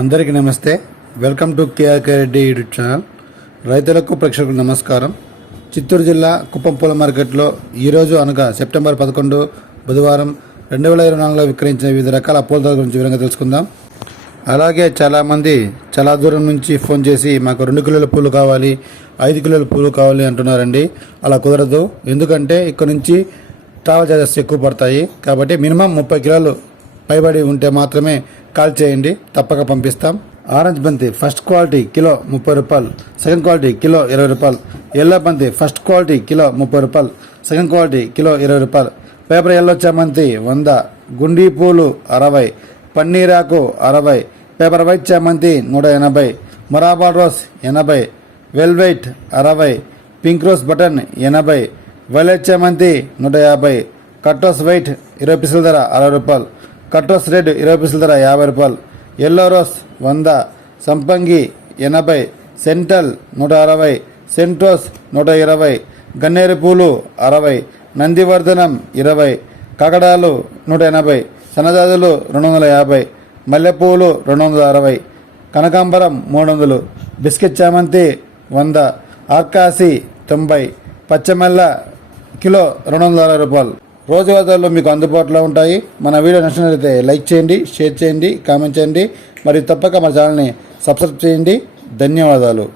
అందరికీ నమస్తే. Welcome to KRK Reddy YouTube channel రైతులకు ప్రేక్షకులకు నమస్కారం. చిత్తూరు జిల్లా కుప్పం పూల మార్కెట్లో ఈరోజు అనగా సెప్టెంబర్ పదకొండు బుధవారం రెండు వేల ఇరవై నాలుగులో విక్రయించిన వివిధ రకాల పూల ధరల గురించి వివరంగా తెలుసుకుందాం. అలాగే చాలామంది చాలా దూరం నుంచి ఫోన్ చేసి మాకు రెండు కిలోల పూలు కావాలి ఐదు కిలోల పూలు కావాలి అంటున్నారండి. అలా కుదరదు. ఎందుకంటే ఇక్కడ నుంచి ట్రావెల్ చార్జెస్ ఎక్కువ పడతాయి. కాబట్టి మినిమం ముప్పై కిలోలు పైబడి ఉంటే మాత్రమే కాల్ చేయండి తప్పక పంపిస్తాం. ఆరెంజ్ బంతి ఫస్ట్ క్వాలిటీ కిలో ముప్పై రూపాయలు సెకండ్ క్వాలిటీ కిలో ఇరవై రూపాయలు ఎల్లో బంతి ఫస్ట్ క్వాలిటీ కిలో ముప్పై రూపాయలు సెకండ్ క్వాలిటీ కిలో ఇరవై రూపాయలు. పేపర్ ఎల్లో చామంతి వంద గుండీ పూలు అరవై పన్నీరాకు అరవై పేపర్ వైట్ చామంతి నూట ఎనభై మొరాబాల్ రోస్ ఎనభై వెల్వెట్ అరవై పింక్ రోస్ బటన్ ఎనభై వైలెట్ చామంతి నూట యాభై కట్టోస్ వైట్ ఇరవై పీసుల ధర అరవై రూపాయలు. కట్టోస్ రెడ్ ఇరవై పీసుల ధర యాభై రూపాయలు. ఎల్లో రోస్ వంద సంపంగి ఎనభై సెంటల్ నూట అరవై సెంట్రోస్ నూట ఇరవై గన్నేరు పూలు అరవై నందివర్ధనం ఇరవై కాకడాలు నూట ఎనభై సన్నజాజులు రెండు వందల యాభై మల్లెపూలు రెండు వందల అరవై కనకాంబరం మూడు వందలు బిస్కెట్ చామంతి వంద ఆర్కాసి తొంభై పచ్చమెల్ల కిలో రెండు వందల అరవై రూపాయలు. రోజువారీలో మీకు అందుబాటులో ఉంటాయి. మన వీడియో నచ్చినట్లయితే లైక్ చేయండి షేర్ చేయండి కామెంట్ చేయండి. మరియు తప్పక మన ఛానల్ని సబ్స్క్రైబ్ చేయండి. ధన్యవాదాలు.